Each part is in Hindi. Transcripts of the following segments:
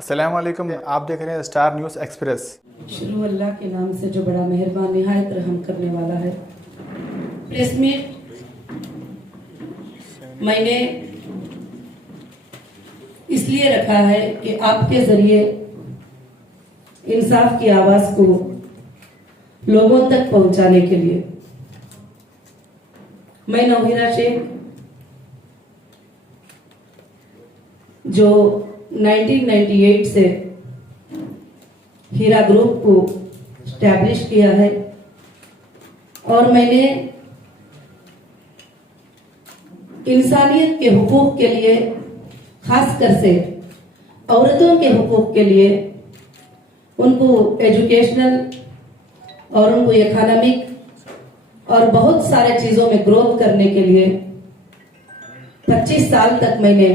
अस्सलाम वालेकुम, आप देख रहे हैं स्टार न्यूज़ एक्सप्रेस। शुरू अल्लाह के नाम से जो बड़ा मेहरबान निहायत रहम करने वाला है। प्रेस मीट मैंने इसलिए रखा है कि आपके जरिए इंसाफ की आवाज को लोगों तक पहुंचाने के लिए। मैं नौहीरा शेख जो 1998 से हीरा ग्रुप को स्टैब्लिश किया है और मैंने इंसानियत के हुकूक के लिए, खासकर से औरतों के हुकूक के लिए, उनको एजुकेशनल और उनको इकोनॉमिक और बहुत सारे चीजों में ग्रोथ करने के लिए 25 साल तक मैंने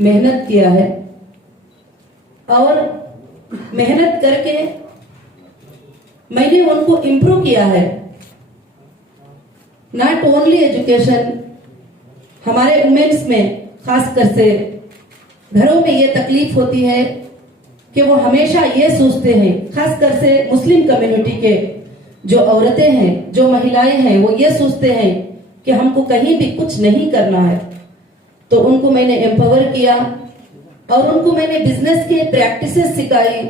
मेहनत किया है और मेहनत करके मैंने उनको इम्प्रूव किया है। नॉट ओनली एजुकेशन, हमारे वुमेन्स में खासकर से घरों में ये तकलीफ होती है कि वो हमेशा ये सोचते हैं, खासकर से मुस्लिम कम्युनिटी के जो औरतें हैं, जो महिलाएं हैं, वो ये सोचते हैं कि हमको कहीं भी कुछ नहीं करना है। तो उनको मैंने एम्पावर किया और उनको मैंने बिजनेस के प्रैक्टिसेस सिखाई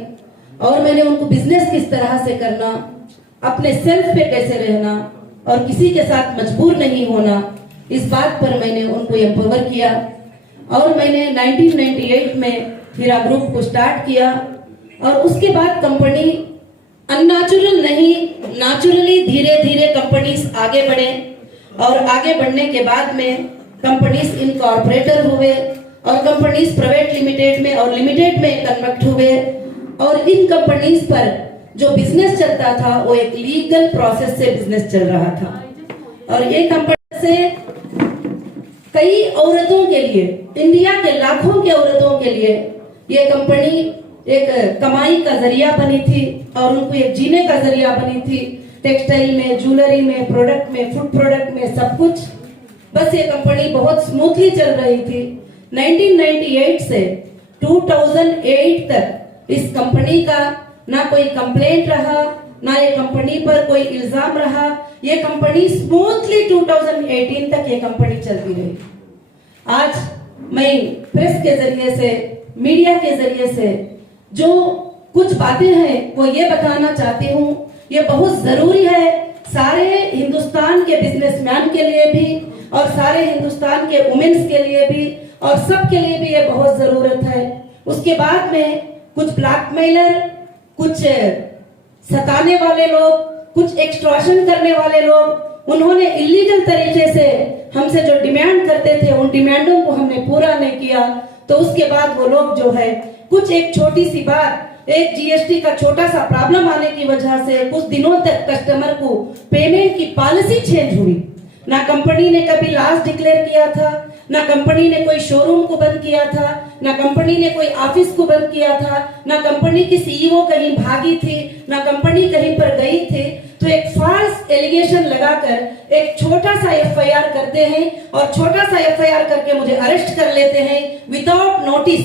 और मैंने उनको बिजनेस किस तरह से करना, अपने सेल्फ पे कैसे रहना और किसी के साथ मजबूर नहीं होना, इस बात पर मैंने उनको एम्पावर किया। और मैंने 1998 में हीरा ग्रुप को स्टार्ट किया और उसके बाद कंपनी अननेचुरल नहीं, नेचुरली धीरे धीरे कंपनीज आगे बढ़े और आगे बढ़ने के बाद में कंपनीज इनकॉर्पोरेटर हुए और कंपनीज प्राइवेट लिमिटेड में और लिमिटेड में कन्वर्ट हुए और इन कंपनीज पर जो बिजनेस चलता था वो एक लीगल प्रोसेस से बिजनेस चल रहा था। और ये कंपनी से कई औरतों के लिए, इंडिया के लाखों के औरतों के लिए ये कंपनी एक कमाई का जरिया बनी थी और उनको एक जीने का जरिया बनी थी। टेक्सटाइल में, ज्वेलरी में, प्रोडक्ट में, फूड प्रोडक्ट में, सब कुछ बस ये कंपनी बहुत स्मूथली चल रही थी। 1998 से 2008 तक इस कंपनी का ना कोई कंप्लेंट रहा, ना ये कंपनी पर कोई इल्जाम रहा। ये कंपनी स्मूथली 2018 तक ये कंपनी चलती रही। आज मैं प्रेस के जरिए से, मीडिया के जरिए से जो कुछ बातें हैं वो ये बताना चाहती हूँ, ये बहुत जरूरी है सारे हिंदुस्तान के बिजनेसमैन के लिए भी और सारे हिंदुस्तान के वुमेन्स के लिए भी और सब के लिए भी ये बहुत जरूरत है। उसके बाद में कुछ ब्लैकमेलर, कुछ सताने वाले लोग, कुछ एक्सटॉर्शन करने वाले लोग, उन्होंने इलीगल तरीके से हमसे जो डिमांड करते थे उन डिमांडों को हमने पूरा नहीं किया। तो उसके बाद वो लोग जो है कुछ एक छोटी सी बात, एक जीएसटी का छोटा सा प्रॉब्लम आने की वजह से कुछ दिनों तक कस्टमर को पेमेंट की पॉलिसी चेंज हुई। ना कंपनी ने कभी लॉस डिक्लेयर किया था, ना कंपनी ने कोई शोरूम को बंद किया था, ना कंपनी ने कोई ऑफिस को बंद किया था, ना कंपनी की सीईओ कहीं भागी थी, ना कंपनी कहीं पर गई थी। तो एक फॉल्स एलिगेशन लगाकर एक छोटा सा एफआईआर करते हैं और छोटा सा एफआईआर करके मुझे अरेस्ट कर लेते हैं विदाउट नोटिस।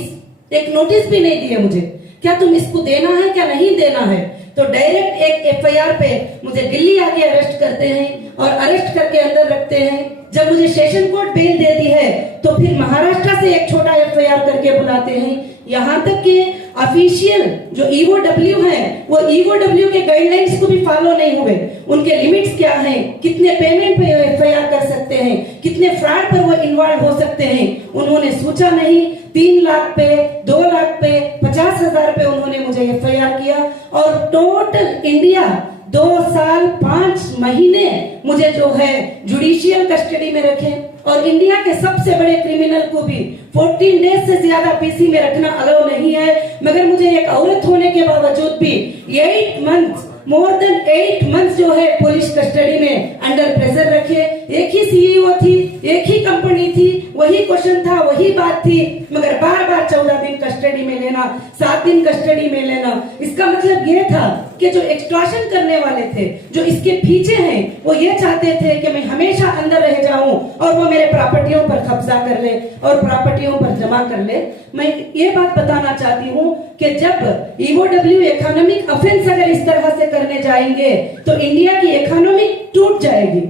एक नोटिस भी नहीं दिया मुझे, क्या तुम इसको देना है, क्या नहीं देना है। तो डायरेक्ट एक एफआईआर पे मुझे दिल्ली आके अरेस्ट करते हैं और अरेस्ट करके अंदर रखते हैं। जब मुझे सेशन कोर्ट बेल देती है तो फिर महाराष्ट्र से एक छोटा एफआईआर करके बुलाते हैं। यहाँ तक कि ऑफिशियल जो ईओडब्ल्यू है वो ईओडब्ल्यू के गाइडलाइंस को भी फॉलो नहीं हुए। उनके लिमिट्स क्या हैं, कितने पेमेंट पे एफआईआर कर सकते हैं, कितने फ्रॉड पर वो इन्वॉल्व हो सकते हैं, उन्होंने सोचा नहीं। 3 लाख पे, 2 लाख पे, 50,000 पे उन्होंने मुझे एफआईआर किया और टोटल इंडिया 2 साल 5 महीने मुझे जो है जुडिशियल कस्टडी में रखे और इंडिया के सबसे बड़े क्रिमिनल को भी 14 डेज से ज्यादा पीसी में रखना अलाउ नहीं है। मगर मुझे एक औरत होने के बावजूद भी 8 मंथ्स, मोर देन 8 मंथ्स जो है पुलिस कस्टडी में अंडर प्रेशर रखे। एक ही सीईओ थी, एक ही कंपनी थी, वही क्वेश्चन था, वही बात थी, मगर बार बार 14 दिन कस्टडी में लेना लेना, 7 दिन कस्टडी में लेना। इसका मतलब ये था कि जो एक्सटॉर्शन करने वाले थे, जो इसके पीछे हैं, वो ये चाहते थे कि मैं हमेशा अंदर रह जाऊं और वो मेरे प्रॉपर्टियों पर कब्जा कर ले और प्रॉपर्टियों पर जमा कर ले। मैं ये बात बताना चाहती हूँ कि जब ईओडब्ल्यू इकोनॉमिक ऑफेंस अगर इस तरह से करने जाएंगे तो इंडिया की इकोनॉमी टूट जाएगी।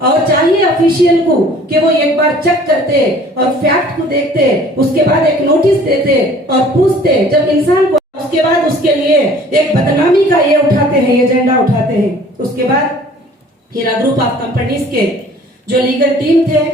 और चाहिए ऑफिशियल को कि वो एक बार चेक करते और फैक्ट को देखते, उसके बाद एक नोटिस देते और पूछते जब इंसान को, उसके बाद उसके लिए एक बदनामी का ये उठाते हैं, एजेंडा उठाते हैं। उसके बाद हीरा ग्रुप ऑफ कंपनीज के जो लीगल टीम थे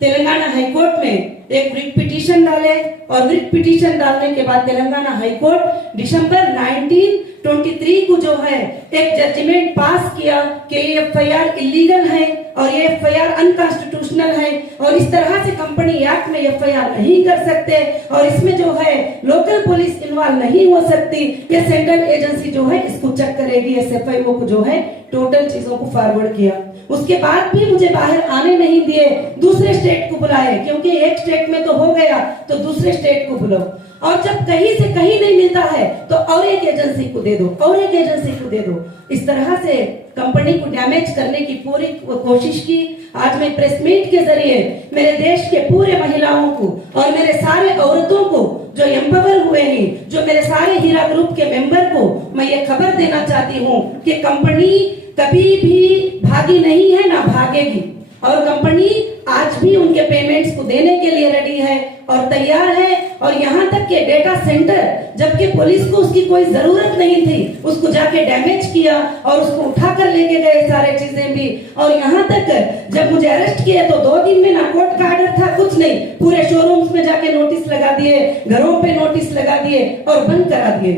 तेलंगाना हाईकोर्ट में एक रिट पिटीशन डाले और रिट पिटीशन डालने के बाद तेलंगाना हाईकोर्ट दिसंबर 1923 को जो है एक जजमेंट पास किया कि ये एफआईआर इलीगल है और ये एफआईआर अनकॉन्स्टिट्यूशनल है और इस तरह से कंपनी एक्ट में एफआईआर नहीं कर सकते और इसमें जो है लोकल पुलिस इन्वॉल्व नहीं हो सकती। ये सेंट्रल एजेंसी जो है इसको चेक करेगी। एसएफआईओ को जो है टोटल चीजों को फॉरवर्ड किया। उसके बाद भी मुझे बाहर आने नहीं दिए, दूसरे स्टेट को बुलाए, क्योंकि एक स्टेट में तो हो गया तो दूसरे स्टेट को बुलाओ। और जब कहीं से कहीं नहीं मिलता है तो और एक एजेंसी को दे दो, और एक एजेंसी को दे दो। इस तरह से कंपनी को डैमेज करने की पूरी कोशिश की। आज मैं प्रेस मीट के जरिए मेरे देश के पूरे महिलाओं को और मेरे सारे औरतों को जो एम्पावर हुए हैं, जो मेरे सारे हीरा ग्रुप के मेंबर को मैं ये खबर देना चाहती हूँ कि कंपनी कभी भी भागी नहीं है, ना भागेगी। और कंपनी आज भी उनके पेमेंट्स को देने के लिए रेडी है और तैयार है। और यहाँ तक के डेटा सेंटर, जबकि पुलिस को उसकी कोई जरूरत नहीं थी, उसको जाके डैमेज किया और उसको उठा कर लेके गए सारे चीजें भी। और यहाँ तक जब मुझे अरेस्ट किया तो 2 दिन में ना कोर्ट का ऑर्डर था, कुछ नहीं, पूरे शोरूम्स में जाके नोटिस लगा दिए, घरों पे नोटिस लगा दिए और बंद करा दिए।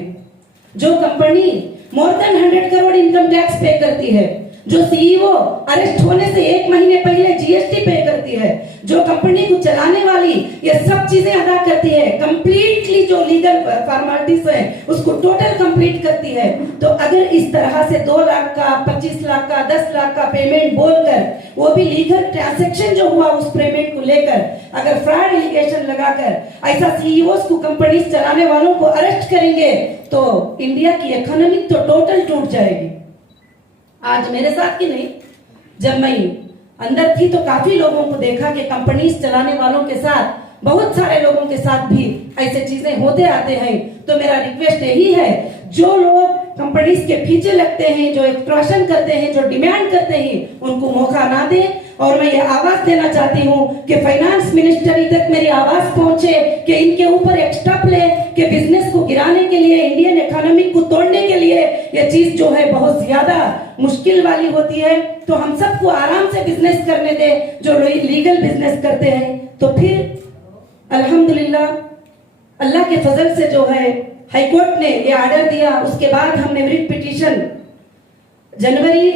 जो company more than 100 crore income tax पे करती है, जो सीईओ अरेस्ट होने से 1 महीने पहले जीएसटी पे करती है, जो कंपनी को चलाने वाली ये सब चीजें अदा करती है, कंप्लीटली जो लीगल फॉर्मेलिटीज है उसको टोटल कंप्लीट करती है। तो अगर इस तरह से 2 लाख का, 25 लाख का, 10 लाख का पेमेंट बोलकर, वो भी लीगल ट्रांजैक्शन जो हुआ उस पेमेंट को लेकर अगर फ्रॉड एलिगेशन लगाकर ऐसा सीईओ को, कंपनी चलाने वालों को अरेस्ट करेंगे तो इंडिया की इकोनॉमी तो टोटल टूट जाएगी। आज मेरे साथ की नहीं, जब मैं अंदर थी तो काफी लोगों को देखा कि कंपनीज चलाने वालों के साथ, बहुत सारे लोगों के साथ भी ऐसे चीजें होते आते हैं। तो मेरा रिक्वेस्ट यही है, जो लोग कंपनीज के पीछे लगते हैं, जो एक्सटॉर्शन करते हैं, जो डिमांड करते हैं, उनको मौका ना दे। और मैं ये आवाज देना चाहती हूँ कि फाइनेंस मिनिस्ट्री तक मेरी आवाज पहुंचे कि इनके ऊपर एक स्टेप ले कि बिजनेस को गिराने के लिए, इंडियन इकोनॉमी को तोड़ने के लिए ये चीज जो है बहुत ज्यादा मुश्किल वाली होती है। तो हम सबको आराम से बिजनेस करने दे, जो लीगल बिजनेस करते हैं। तो फिर अल्हम्दुलिल्लाह अल्लाह के फजल से जो है हाईकोर्ट ने ये ऑर्डर दिया। उसके बाद हमने रिट पिटीशन जनवरी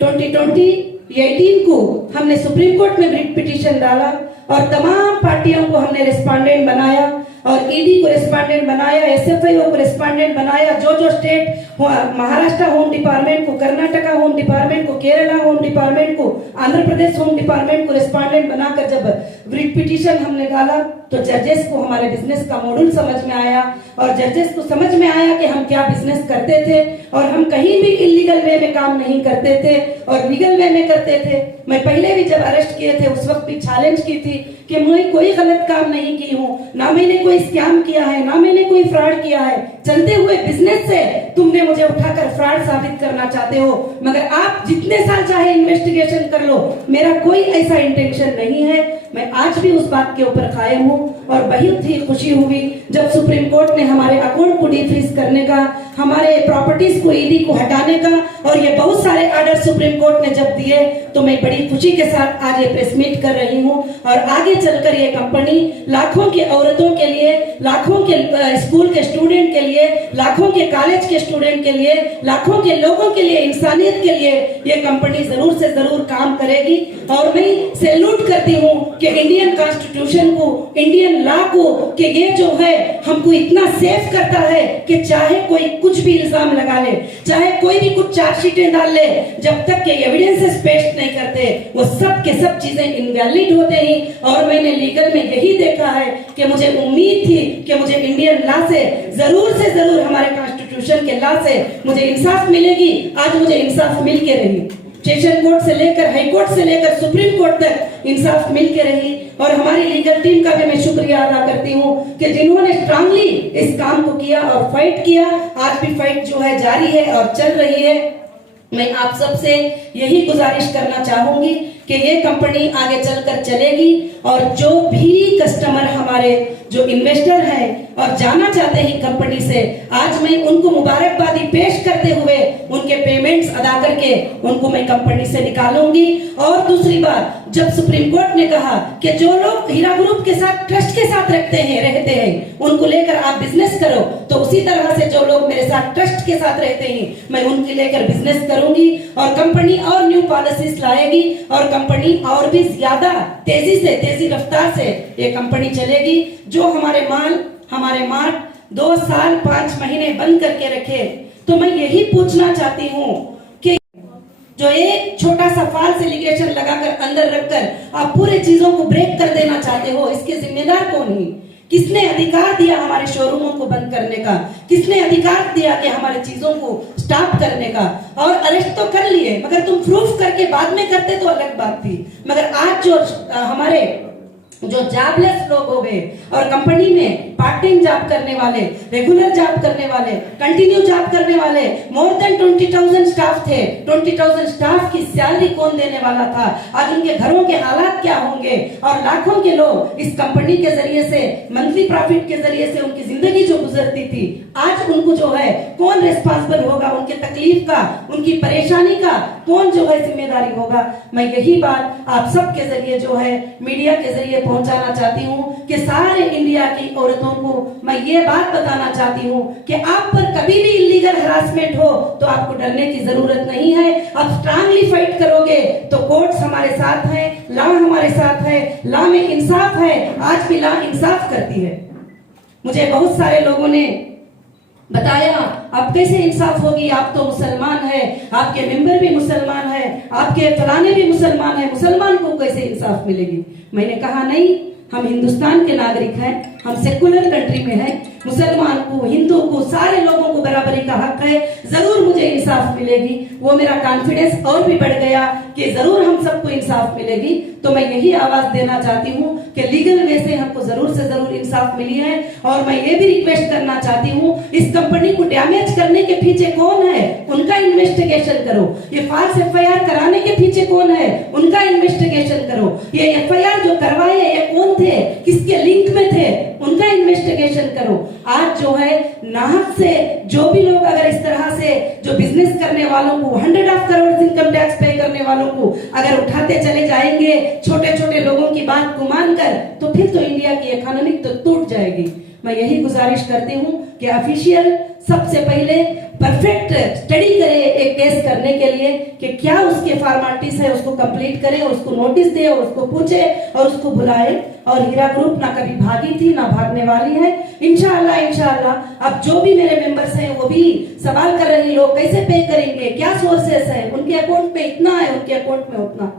2018 को हमने सुप्रीम कोर्ट में रिट पिटीशन डाला और तमाम पार्टियों को हमने रिस्पोंडेंट बनाया और ईडी को रिस्पोंडेंट बनाया, एसएफआईओ को रिस्पोंडेंट बनाया। जो स्टेट, महाराष्ट्र होम डिपार्टमेंट को, कर्नाटका होम डिपार्टमेंट को, केरला होम डिपार्टमेंट को, आंध्र प्रदेश होम डिपार्टमेंट को रिस्पोंडेंट बनाकर जब रिट पिटीशन हमने डाला तो जजेस को हमारे बिजनेस का मॉडल समझ में आया और जजेस को समझ में आया कि हम क्या बिजनेस करते थे और हम कहीं भी इलीगल वे में काम नहीं करते थे और लीगल वे में करते थे। मैं पहले भी जब अरेस्ट किए थे उस वक्त भी चैलेंज की थी कि मैं कोई गलत काम नहीं की हूँ, ना मैंने कोई स्कैम किया है, ना मैंने कोई फ्रॉड किया है। चलते हुए बिजनेस से तुमने मुझे उठाकर फ्रॉड साबित करना चाहते हो, मगर आप जितने साल चाहे इन्वेस्टिगेशन कर लो, मेरा कोई ऐसा इंटेंशन नहीं है। मैं आज भी उस बात के ऊपर कायम हूँ और बहुत ही खुशी हुई जब सुप्रीम कोर्ट ने हमारे अकाउंट को डिफ्रीज करने का, हमारे प्रॉपर्टीज को, ईडी को हटाने का और ये बहुत सारे ऑर्डर सुप्रीम कोर्ट ने जब दिए तो मैं बड़ी खुशी के साथ आज ये प्रेस मीट कर रही हूँ। और आगे चलकर ये कंपनी लाखों की औरतों के लिए, लाखों के स्कूल के स्टूडेंट के लिए, लाखों के कॉलेज के स्टूडेंट के लिए, लाखों के लोगों के लिए, इंसानियत के लिए ये कंपनी जरूर से जरूर काम करेगी। और मैं सैल्यूट करती हूँ कि इंडियन कॉन्स्टिट्यूशन को, इंडियन लॉ को, कि ये जो है हमको इतना सेफ करता है कि चाहे कोई कुछ भी इल्जाम लगा ले, चाहे कोई भी कुछ चार्जशीटें डाल ले, जब तक के एविडेंसेस पेश नहीं करते वो सब के सब चीजें इनवैलिड होते ही। और मैंने लीगल में यही देखा है कि मुझे उम्मीद थी कि मुझे इंडियन लॉ से जरूर हमारे कॉन्स्टिट्यूशन के लॉ से मुझे इंसाफ मिलेगी। आज मुझे इंसाफ मिल के रही, सेशन कोर्ट से लेकर हाई कोर्ट से लेकर सुप्रीम कोर्ट तक इंसाफ मिल के रही। और हमारी लीगल टीम का भी मैं शुक्रिया अदा करती हूँ कि जिन्होंने स्ट्रांगली इस काम को किया और फाइट किया। आज भी फाइट जो है जारी है और चल रही है। मैं आप सबसे यही गुजारिश करना चाहूंगी कि ये कंपनी आगे चलकर चलेगी और जो भी कस्टमर हमारे जो इन्वेस्टर हैं और जाना चाहते हैं कंपनी से, आज मैं उनको मुबारकबादी पेश करते हुए उनके पेमेंट्स अदा करके उनको मैं कंपनी से निकालूंगी। और दूसरी बात, जब सुप्रीम कोर्ट ने कहा कि जो लोग हीरा ग्रुप के साथ ट्रस्ट के साथ रहते हैं उनको लेकर आप बिजनेस करो, तो उसी तरह से जो लोग मेरे साथ ट्रस्ट के साथ रहते हैं मैं उनके लेकर बिजनेस करूंगी। और कंपनी और न्यू पॉलिसीज लाएगी और कंपनी और भी ज्यादा तेजी रफ्तार से ये कंपनी चलेगी। जो हमारे माल 2 साल 5 महीने बंद करके रखे, तो मैं यही पूछना चाहती हूँ कि जो एक छोटा सा फाल्स एलिगेशन लगाकर अंदर रखकर आप पूरे चीजों को ब्रेक कर देना चाहते हो, इसके जिम्मेदार कौन है? किसने अधिकार दिया हमारे शोरूमों को बंद करने का? किसने अधिकार दिया कि हमारे चीजों को स्टॉप करने का? और अरेस्ट तो कर लिए, मगर तुम प्रूफ करके बाद में करते तो अलग बात थी। मगर आज जो हमारे जो जॉबलेस लोग हो गए और कंपनी में पार्ट टाइम जॉब करने वाले, रेगुलर जॉब करने वाले, कंटिन्यू जॉब करने वाले, मोर देन 20,000 स्टाफ थे। 20,000 स्टाफ की सैलरी कौन देने वाला था? आज उनके घरों के हालात क्या होंगे? और लाखों के लोग इस कंपनी के जरिए से, मंथली प्रॉफिट के जरिए से उनकी जिंदगी जो गुजरती थी, आज उनको जो है कौन रिस्पॉन्सिबल होगा? उनके तकलीफ का, उनकी परेशानी का कौन जो है जिम्मेदारी होगा? मैं यही बात आप सब के जरिए जो है मीडिया के जरिए पहुंचाना चाहती हूँ कि सारे इंडिया की औरतों को मैं ये बात बताना चाहती हूँ कि आप पर कभी भी इलीगल हरासमेंट हो तो आपको डरने की जरूरत नहीं है। आप स्ट्रांगली फाइट करोगे तो कोर्ट्स हमारे साथ हैं, लॉ हमारे साथ है, लॉ में इंसाफ है। आज भी लॉ इंसाफ करती है। मुझे बहुत सारे लोगों ने बताया अब कैसे इंसाफ होगी, आप तो मुसलमान है, आपके मेंबर भी मुसलमान है, आपके फलाने भी मुसलमान है, मुसलमान को कैसे इंसाफ मिलेगी? मैंने कहा नहीं, हम हिंदुस्तान के नागरिक हैं, हम सेकुलर कंट्री में हैं, मुसलमान को, हिंदू को, सारे लोगों को बराबरी का हक है, जरूर मुझे इंसाफ मिलेगी। वो मेरा कॉन्फिडेंस और भी बढ़ गया कि जरूर हम सबको इंसाफ मिलेगी। तो मैं यही आवाज देना चाहती हूँ कि लीगल वे से हमको जरूर से जरूर इंसाफ मिली है। और मैं ये भी रिक्वेस्ट करना चाहती हूँ, इस कंपनी को डैमेज करने के पीछे कौन है उनका इन्वेस्टिगेशन करो। ये फाल्स एफआईआर कराने के पीछे कौन है उनका इन्वेस्टिगेशन करो। ये एफआईआर जो करवाए ये कौन थे, किसके लिंक में थे, उनका इन्वेस्टिगेशन करो। आज जो है नाहक से जो भी लोग अगर इस तरह से जो बिजनेस करने वालों को 100 करोड़ इनकम टैक्स पे करने वालों को अगर उठाते चले जाएंगे छोटे छोटे लोगों की बात को मानकर, तो फिर तो इंडिया की इकोनॉमी तो टूट जाएगी। मैं यही गुजारिश करती हूँ कि ऑफिशियल सबसे पहले परफेक्ट स्टडी करे एक केस करने के लिए कि क्या उसके फॉर्मेलिटीज है, उसको कंप्लीट करे, उसको नोटिस दे और उसको पूछे और उसको बुलाए। और हीरा ग्रुप ना कभी भागी थी ना भागने वाली है। इंशाअल्लाह अब जो भी मेरे मेंबर्स हैं वो भी सवाल कर रहे हैं, लोग कैसे पे करेंगे, क्या सोर्सेस है, उनके अकाउंट में इतना है, उनके अकाउंट में उतना।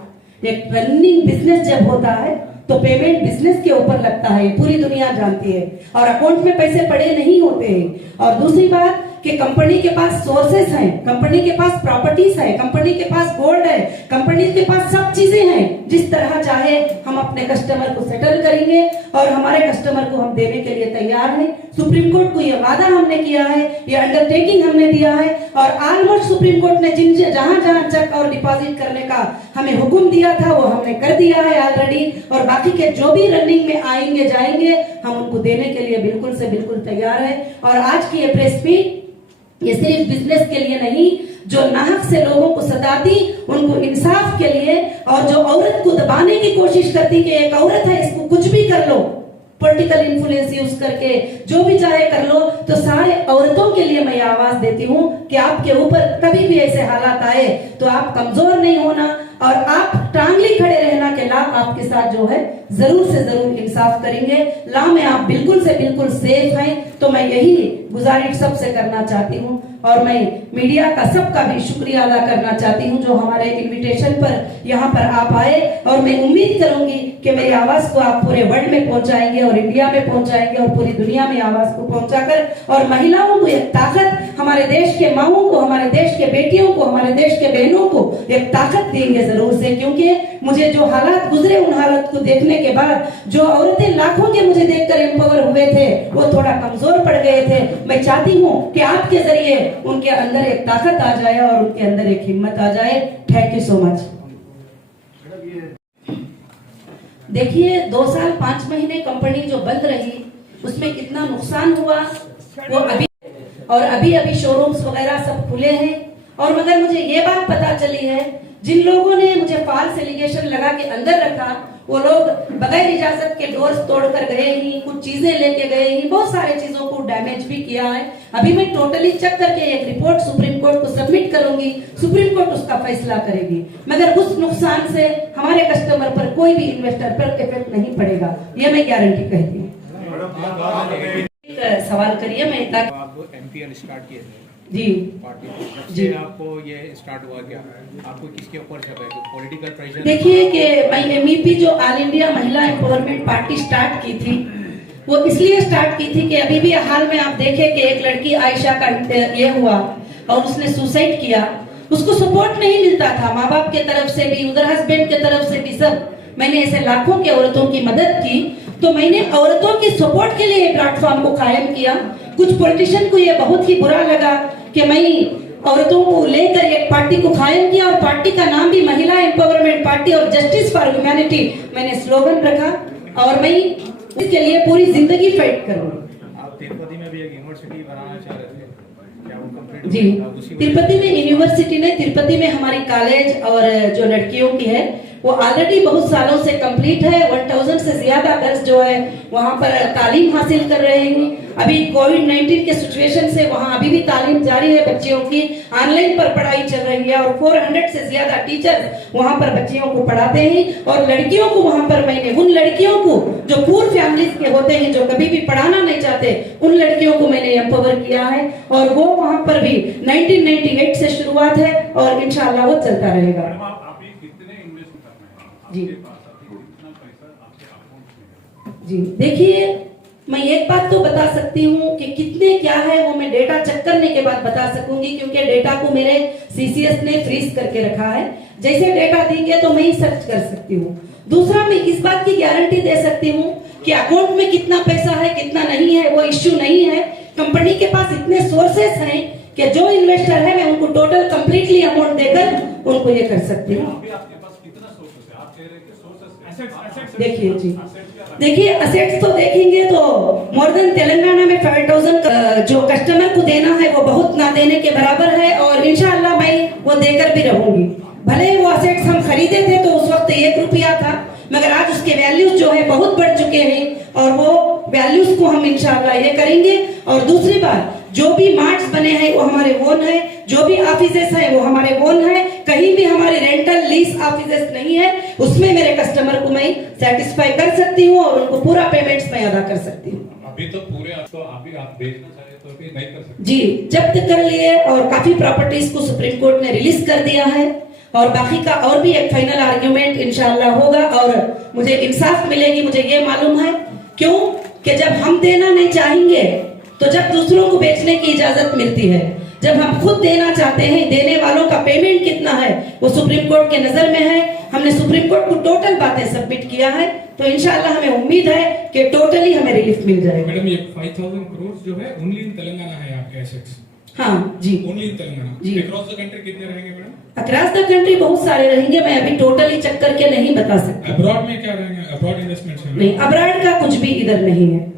एक रनिंग बिजनेस जब होता है तो पेमेंट बिजनेस के ऊपर लगता है, पूरी दुनिया जानती है, और अकाउंट में पैसे पड़े नहीं होते हैं। और दूसरी बात कि कंपनी के पास सोर्सेस हैं, कंपनी के पास प्रॉपर्टीज है, कंपनी के पास गोल्ड है, कंपनी के पास सब चीजें हैं। जिस तरह चाहे हम अपने कस्टमर को सेटल करेंगे और हमारे कस्टमर को हम देने के लिए तैयार हैं। सुप्रीम कोर्ट को ये वादा हमने किया है, ये अंडरटेकिंग हमने दिया है, और ऑलमोस्ट सुप्रीम कोर्ट ने जिन जहां चेक और डिपॉजिट करने का हमें हुक्म दिया था वो हमने कर दिया है ऑलरेडी। और बाकी के जो भी रनिंग में आएंगे जाएंगे हम उनको देने के लिए बिल्कुल से बिल्कुल तैयार है। और आज की ये प्रेस मीट ये सिर्फ बिजनेस के लिए नहीं, जो नाहक से लोगों को सताती उनको इंसाफ के लिए, और जो औरत को दबाने की कोशिश करती कि एक औरत है इसको कुछ भी कर लो, पॉलिटिकल इन्फ्लुएंस यूज करके जो भी चाहे कर लो, तो सारे सारे औरतों के लिए मैं आवाज देती हूँ कि आपके ऊपर कभी भी ऐसे हालात आए तो आप कमजोर नहीं होना और आप टांगली खड़े रहना के ला आपके साथ जो है जरूर से जरूर इंसाफ करेंगे। ला में आप बिल्कुल से बिल्कुल सेफ हैं। तो मैं यही गुजारिश सबसे करना चाहती हूँ और मैं मीडिया का सबका भी शुक्रिया अदा करना चाहती हूँ जो हमारे इनविटेशन पर यहाँ पर आप आए और मैं उम्मीद करूंगी कि मेरी आवाज को आप पूरे वर्ल्ड में पहुंचाएंगे और इंडिया में पहुंचाएंगे और पूरी दुनिया में आवाज को पहुंचाकर और महिलाओं को एक ताकत, हमारे देश के माओं को, हमारे देश के बेटियों को, हमारे देश के बहनों को एक ताकत देंगे जरूर से। क्योंकि मुझे जो हालात गुजरे उन हालात को देखने के बाद जो औरतें लाखों के मुझे देखकर एम्पावर हुए थे वो थोड़ा कमजोर पड़ गए थे। मैं चाहती हूँ कि आपके जरिए उनके अंदर एक ताकत आ जाए और उनके अंदर एक हिम्मत आ जाए। Thank you so much. देखिए 2 साल 5 महीने कंपनी जो बंद रही उसमें कितना नुकसान हुआ वो अभी शोरूम्स वगैरह सब खुले हैं। और मगर मुझे ये बात पता चली है जिन लोगों ने मुझे फॉल्स एलिगेशन लगा के अंदर रखा वो लोग बगैर इजाजत के डोर्स तोड़कर गए ही, कुछ चीजें लेके गए ही, बहुत सारे चीजों को डैमेज भी किया है। अभी मैं टोटली चेक करके एक रिपोर्ट सुप्रीम कोर्ट को सबमिट करूंगी, सुप्रीम कोर्ट उसका फैसला करेगी। मगर उस नुकसान से हमारे कस्टमर पर कोई भी इन्वेस्टर पर इफेक्ट नहीं पड़ेगा, ये मैं गारंटी कहती हूँ। सवाल करिए। मैं आप एमपीएल स्टार्ट किए थे जी पार्टी जी आपको ये स्टार्ट हुआ क्या? आपको किसके ऊपर छपा है? Political pressure? देखिए कि मैं एमईपी जो ऑल इंडिया महिला एम्पावरमेंट पार्टी स्टार्ट की थी वो इसलिए स्टार्ट की थी कि अभी भी हाल में आप देखें कि एक लड़की आयशा का ये हुआ और उसने सुसाइड किया। उसको सपोर्ट नहीं मिलता था माँ बाप के तरफ से भी, उधर हस्बैंड के तरफ से भी, सब। मैंने ऐसे लाखों की औरतों की मदद की। तो मैंने औरतों की सपोर्ट के लिए प्लेटफॉर्म को कायम किया। कुछ पॉलिटिशियन को ये बहुत ही बुरा लगा कि मैं औरतों को लेकर एक पार्टी को कायम किया और पार्टी का नाम भी महिला एम्पावरमेंट पार्टी और जस्टिस फॉर ह्यूमैनिटी मैंने स्लोगन रखा और मैं इसके लिए पूरी जिंदगी फाइट करूंगी। आप तिरुपति में भी एक यूनिवर्सिटी बनाना चाह रहे थे, क्या वो कंप्लीट जी, तिरुपति में यूनिवर्सिटी नहीं, तिरुपति में हमारी कॉलेज और जो लड़कियों की है वो ऑलरेडी बहुत सालों से कंप्लीट है। 1000 से ज्यादा गर्ल्स जो है वहाँ पर तालीम हासिल कर रहे हैं। अभी कोविड-19 के सिचुएशन से वहाँ अभी भी तालीम जारी है, बच्चियों की ऑनलाइन पर पढ़ाई चल रही है और 400 से ज्यादा टीचर्स वहाँ पर बच्चियों को पढ़ाते हैं। और लड़कियों को वहाँ पर मैंने उन लड़कियों को जो पूर फैमिलीज के होते हैं जो कभी भी पढ़ाना नहीं चाहते उन लड़कियों को मैंने एम्पावर किया है और वो वहाँ पर भी 1998 से शुरुआत है और इंशाल्लाह वो चलता रहेगा। जी जी, देखिए मैं एक बात तो बता सकती हूँ कि कितने क्या है वो मैं डेटा चेक करने के बाद बता सकूंगी क्योंकि डेटा को मेरे सीसीएस ने फ्रीज करके रखा है। जैसे डेटा देंगे तो मैं ही सर्च कर सकती हूँ। दूसरा मैं इस बात की गारंटी दे सकती हूँ कि अकाउंट में कितना पैसा है कितना नहीं है वो इश्यू नहीं है। कंपनी के पास इतने सोर्सेस हैं कि जो इन्वेस्टर है मैं उनको टोटल कंप्लीटली अमाउंट देकर उनको ये कर सकती हूँ। देखिए जी, देखिए असेट्स तो देखेंगे तो मोर देन तेलंगाना में 5000 जो कस्टमर को देना है वो बहुत ना देने के बराबर है और इंशाल्लाह मैं वो देकर भी रहूंगी। भले ही वो असेट्स हम खरीदे थे तो उस वक्त 1 रुपया था मगर आज उसके वैल्यूज जो है बहुत बढ़ चुके हैं और वो वैल्यूज को हम इंशाल्लाह ये करेंगे। और दूसरी बात जो भी मार्ट्स बने हैं वो हमारे ओन है, जो भी ऑफिसेस है वो हमारे ओन है, कहीं भी हमारे रेंटल लीज ऑफिसेस नहीं है। उसमें मेरे कस्टमर को मैं सेटिस्फाई कर सकती हूँ और उनको पूरा पेमेंट्स मैं अदा कर सकती हूँ। अभी तो पूरे तो अभी आप बेचना चाहे तो भी नहीं कर सकते। जी, जब्त कर लिए और काफी प्रॉपर्टीज को सुप्रीम कोर्ट ने रिलीज कर दिया है और बाकी का और भी एक फाइनल आर्ग्यूमेंट इंशाल्लाह होगा और मुझे इंसाफ मिलेगी। मुझे ये मालूम है क्यों कि जब हम देना नहीं चाहेंगे तो जब दूसरों को बेचने की इजाजत मिलती है, जब हम खुद देना चाहते हैं देने वालों का पेमेंट कितना है वो सुप्रीम कोर्ट के नजर में है। हमने सुप्रीम कोर्ट को टोटल बातें सबमिट किया है तो इंशाल्लाह हमें उम्मीद है कि टोटली हमें रिलीफ मिल जाएगा। मैडम ये 5000 करोड़ जो है ओनली इन तेलंगाना है आपके एसेट्स? हाँ जी, only in Telangana ji. Across the country कितने रहेंगे मैडम? अक्रॉस द कंट्री बहुत सारे रहेंगे, मैं अभी टोटली चेक करके नहीं बता सकती। अब्रॉड में क्या रहेंगे? अब्रॉड इन्वेस्टमेंट्स हैं? नहीं, अब्रॉड का कुछ भी इधर नहीं है।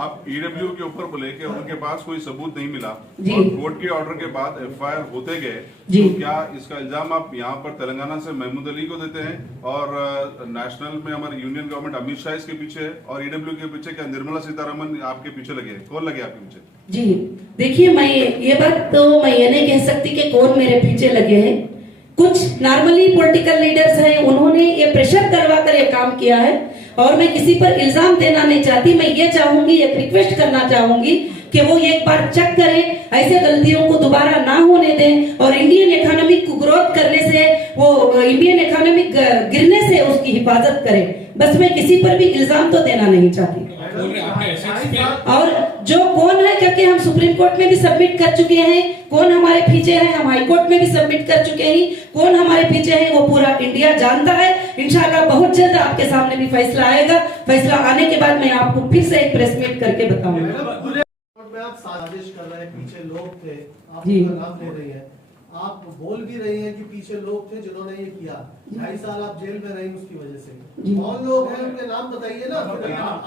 आप ईडब्ल्यू के ऊपर बोले कि उनके पास कोई सबूत नहीं मिला जी। और कोर्ट के ऑर्डर के बाद एफआईआर होते गए, जी। तो क्या इसका इल्जाम आप यहाँ पर तेलंगाना से महमूद अली को देते हैं और नेशनल में हमारी यूनियन गवर्नमेंट अमित शाह इसके पीछे है और ईडब्ल्यू के पीछे क्या निर्मला सीतारमन आपके पीछे लगे हैं? कौन लगे आपके पीछे? जी देखिए, मैं ये बात तो मैं ये नहीं कह सकती कि कौन मेरे पीछे लगे हैं। कुछ नॉर्मली पॉलिटिकल लीडर्स हैं, उन्होंने ये प्रेशर करवा कर ये काम किया है और मैं किसी पर इल्जाम देना नहीं चाहती। मैं ये चाहूंगी, एक रिक्वेस्ट करना चाहूंगी कि वो एक बार चेक करें, ऐसे गलतियों को दोबारा ना होने दें और इंडियन इकोनॉमिक को ग्रोथ करने से, वो इंडियन इकोनॉमिक गिरने से उसकी हिफाजत करें। बस मैं किसी पर भी इल्जाम तो देना नहीं चाहती। और जो कौन है, क्योंकि हम सुप्रीम कोर्ट में भी सबमिट कर चुके हैं, कौन हमारे पीछे है, हम हाई कोर्ट में भी सबमिट कर चुके हैं, कौन हमारे पीछे है वो पूरा इंडिया जानता है। इंशाल्लाह बहुत जल्द आपके सामने भी फैसला आएगा। फैसला आने के बाद मैं आपको फिर से एक प्रेस मीट करके बताऊंगा। आप साजिश कर रहे हैं, पीछे लोग थे, आप जी। उनका नाम ले रही है, आप बोल भी रही हैं कि पीछे लोग थे जिन्होंने ये किया। 2.5 साल आप जेल में रही उसकी वजह से। जी। कौन लोग हैं, उनके नाम बताइए ना।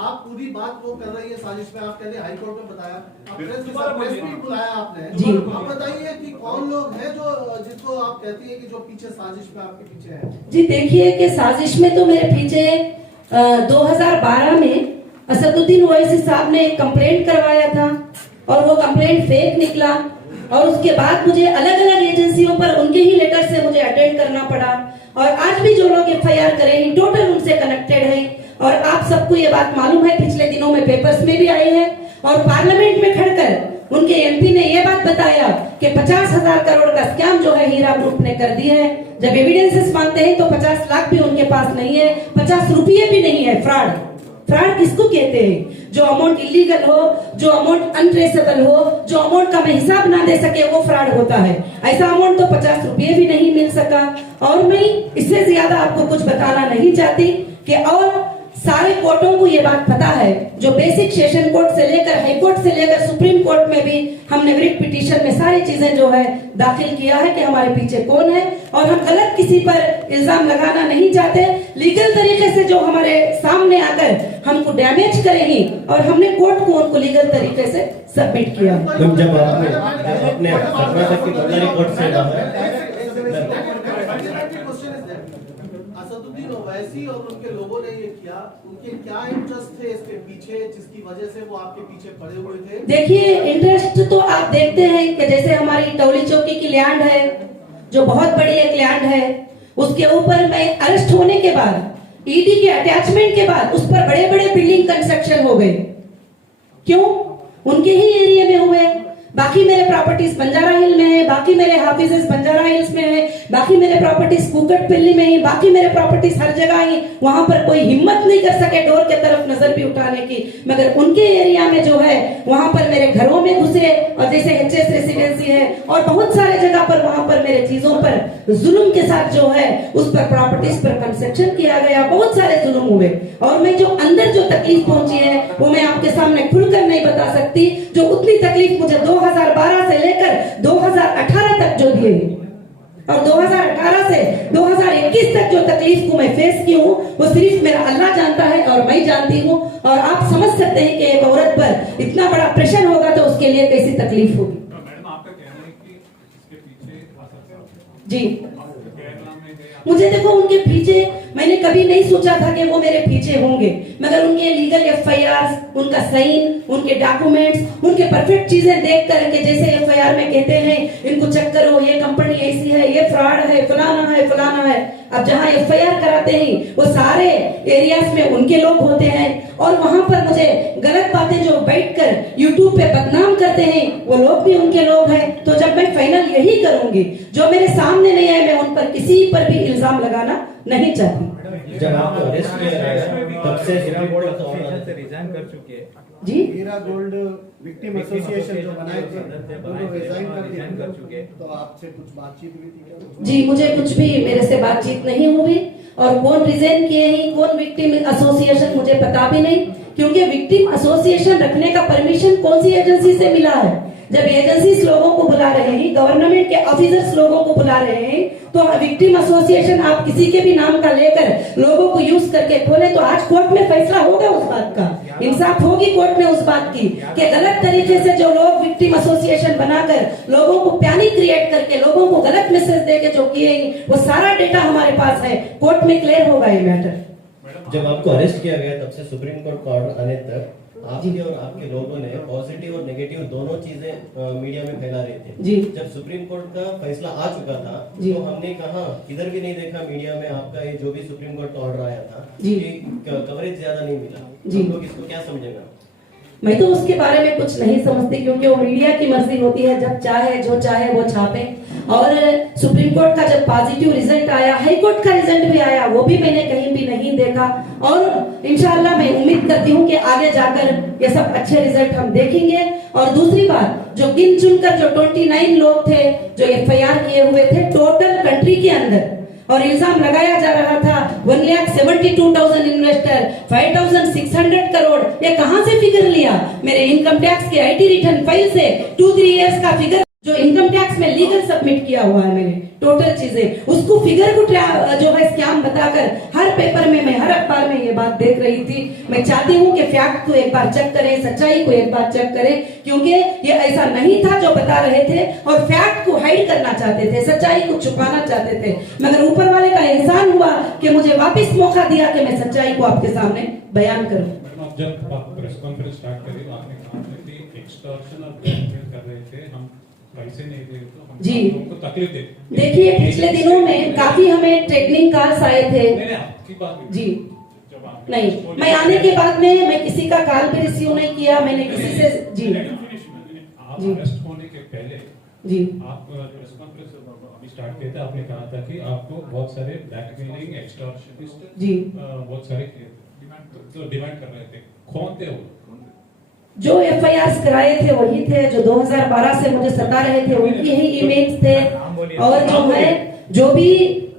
आप पूरी बात वो कर रही है साजिश में, आप कहते हैं हाई कोर्ट में बताया, प्रेस मीट बुलाया आपने। जी। आप बताइए कि कौन लोग हैं जो जिसको आप कहती है कि जो पीछे साजिश में आपके पीछे है। जी देखिए कि साजिश में तो मेरे पीछे 2012 में असदुद्दीन ओवैसी साहब ने एक कंप्लेंट करवाया था और वो कंप्लेंट फेक निकला और उसके बाद मुझे अलग अलग एजेंसियों पर उनके ही लेटर से मुझे अटेंड करना पड़ा। और आज भी जो लोग एफआईआर करें टोटल उनसे कनेक्टेड हैं और आप सबको ये बात मालूम है, पिछले दिनों में पेपर्स में भी आई है और पार्लियामेंट में खड़कर उनके एमपी ने ये बात बताया कि 50,000 करोड़ का स्कैम जो है हीरा ग्रुप ने कर दी है। जब एविडेंसेस मांगते हैं तो 50 लाख भी उनके पास नहीं है, 50 रुपये भी नहीं है। फ्रॉड किसको कहते हैं? जो अमाउंट इलीगल हो, जो अमाउंट अनट्रेसेबल हो, जो अमाउंट का मैं हिसाब ना दे सके, वो फ्रॉड होता है। ऐसा अमाउंट तो 50 रुपये भी नहीं मिल सका। और मैं इससे ज्यादा आपको कुछ बताना नहीं चाहती कि और सारे कोर्टों को ये बात पता है, जो बेसिक सेशन कोर्ट से लेकर हाई कोर्ट से लेकर सुप्रीम कोर्ट में भी हमने रिट पिटीशन में सारी चीजें जो है दाखिल किया है कि हमारे पीछे कौन है और हम गलत किसी पर इल्जाम लगाना नहीं चाहते। लीगल तरीके से जो हमारे सामने आकर हमको डैमेज करेंगी और हमने कोर्ट को उनको लीगल तरीके से सबमिट किया। तुम जब अपने कर्नाटक की बल्लारी कोर्ट से असदुद्दीन ओवैसी और उनके लोगों ने ये किया, उनके क्या इंटरेस्ट थे इसके पीछे जिसकी वजह से वो आपके पीछे पड़े हुए थे? देखिए, इंटरेस्ट तो आप देखते हैं कि जैसे हमारी टौली चौकी की लैंड है, जो बहुत बड़ी एक लैंड है, उसके ऊपर मैं अरेस्ट होने के बाद ईडी के अटैचमेंट के बाद उस पर बड़े बड़े बिल्डिंग कंस्ट्रक्शन हो गए। क्यों? उनके ही एरिया में हुए। बाकी मेरे प्रॉपर्टीज बंजारा हिल में है, बाकी मेरे ऑफिसेस बंजारा हिल्स में है, बाकी मेरे प्रॉपर्टीज कुकटपल्ली में है, बाकी मेरे प्रॉपर्टीज हर जगह ही। वहां पर कोई हिम्मत नहीं कर सके डोर के तरफ नजर भी उठाने की, मगर उनके एरिया में जो है वहां पर मेरे घरों में घुसे और जैसे एचएस रेसिडेंसी है और बहुत सारे जगह पर वहां पर मेरे चीजों पर जुल्म के साथ जो है उस पर प्रॉपर्टीज पर कंस्ट्रक्शन किया गया, बहुत सारे जुल्म हुए। और मैं जो अंदर जो तकलीफ पहुंची है वो मैं आपके सामने खुलकर नहीं बता सकती। जो उतनी तकलीफ मुझे 2012 से लेकर 2018 तक जो दी और 2018 से 2021 तक जो तकलीफ को मैं फेस की हूँ वो सिर्फ मेरा अल्लाह जानता है और मैं जानती हूँ। और आप समझ सकते हैं कि एक औरत पर इतना बड़ा प्रेशर होगा तो उसके लिए कैसी तकलीफ होगी। मैडम, आपका कहना है कि इसके पीछे जी, मुझे देखो उनके पीछे मैंने कभी नहीं सोचा था कि वो मेरे पीछे होंगे, मगर उनके लीगल एफआईआर, उनका साइन, उनके डॉक्यूमेंट्स, उनके परफेक्ट चीजें देख करके, जैसे एफआईआर में कहते हैं इनको चेक करो, ये कंपनी ऐसी है, ये फ्रॉड है, फलाना है। अब जहाँ एफआईआर कराते हैं वो सारे एरियाज में उनके लोग होते हैं और वहां पर मुझे गलत बातें जो बैठकर यूट्यूब पे बदनाम करते हैं वो लोग भी उनके लोग हैं। तो जब मैं फाइनल यही करूंगी, जो मेरे सामने नहीं है मैं उन पर किसी पर भी इल्जाम लगाना नहीं चाहती। जब आपको अरेस्ट किया गया तब से हीरा गोल्ड एसोसिएशन से रिजाइन कर चुके हैं जी, हीरा गोल्ड विक्टिम एसोसिएशन जो बनाए थे वो रिजाइन कर चुके, तो आपसे कुछ बातचीत हुई थी क्या? जी, मुझे कुछ भी मेरे से बातचीत नहीं हुई और कौन रिजाइन किए हैं, कौन विक्टिम एसोसिएशन मुझे पता भी नहीं, क्योंकि विक्टिम एसोसिएशन रखने का परमिशन कौन सी एजेंसी से मिला है? जब एजेंसीज लोगों को बुला रहे हैं, गवर्नमेंट के ऑफिसर्स लोगों को बुला रहे हैं, तो विक्टिम एसोसिएशन आप किसी के भी नाम का लेकर लोगों को यूज करके खोले तो आज कोर्ट में फैसला होगा उस बात का। इंसाफ होगी कोर्ट में उस बात की कि गलत तरीके से जो लोग विक्टिम एसोसिएशन बनाकर लोगों को पैनिक क्रिएट करके लोगों को गलत मैसेज देके जो किए वो सारा डेटा हमारे पास है, कोर्ट में क्लियर होगा ये मैटर। जब आपको अरेस्ट किया गया तब से सुप्रीम कोर्ट का ऑर्डर आने तक आपके और आपके लोगों ने पॉजिटिव और नेगेटिव दोनों चीजें मीडिया में फैला रहे थे। जी। जब सुप्रीम कोर्ट का फैसला आ चुका था जी। तो हमने कहा इधर भी नहीं देखा मीडिया में आपका ये जो भी सुप्रीम कोर्ट का ऑर्डर आया था जी। कि कवरेज ज्यादा नहीं मिला। जी। हम लोग इसको क्या समझेगा? मैं तो उसके बारे में कुछ नहीं समझती क्योंकि वो मीडिया की मर्जी होती है, जब चाहे जो चाहे वो छापे। और सुप्रीम कोर्ट का जब पॉजिटिव रिजल्ट आया, हाई कोर्ट का रिजल्ट भी आया, वो भी मैंने कहीं भी नहीं देखा। और इंशाल्लाह मैं उम्मीद करती हूँ कि आगे जाकर ये सब अच्छे रिजल्ट हम देखेंगे। और दूसरी बात, जो गिन चुनकर जो 29 लोग थे जो FIR किए हुए थे टोटल कंट्री के अंदर, और इल्जाम लगाया जा रहा था 1,72,000 इन्वेस्टर, 5,600 करोड़, ये कहां से फिगर लिया? मेरे इनकम टैक्स के IT रिटर्न फाइल से 2-3 इयर्स का फिगर जो इनकम टैक्स में लीगल सबमिट किया हुआ है मैंने, टोटल चीजें, उसको फिगर को जो है स्कैम बताकर हर पेपर में, मैं हर अखबार में ये बात देख रही थी। मैं चाहती हूँ कि फैक्ट को एक बार चेक करें, सच्चाई को एक बार चेक करें, क्योंकि ये ऐसा नहीं था जो बता रहे थे और फैक्ट को हाइड करना चाहते थे, सच्चाई को छुपाना चाहते थे। मगर ऊपर वाले का एहसान हुआ कि मुझे वापस मौका दिया कि मैं सच्चाई को आपके सामने बयान करूं। आप जब प्रेस कॉन्फ्रेंस स्टार्ट करी तो आपने कहा था कि एक्सटॉर्शन और ब्लैकमेल कर रहे थे, हम पैसे नहीं दे तो हम जी। उनको तकलीफ दे। देखिए पिछले दिनों में काफी हमें ट्रेनिंग कॉल्स आए थे। मैंने आपकी बात जी नहीं, मैं आने के बाद में मैं किसी का कॉल भी रिसीव नहीं किया, मैंने किसी से जी आप जी। अरेस्ट होने के पहले जी आप प्रेस कॉन्फ्रेंस अभी स्टार्ट किए थे, आपने कहा था कि आपको बहुत सारे ब्लैकमेलिंग एक्सटॉर्शनिस्ट जी बहुत सारे डिमांड कर रहे थे, कौन थे वो? जो FIRs कराए थे वही थे, जो 2012 से मुझे सता रहे थे उनकी ही इमेज थे। और जो है जो भी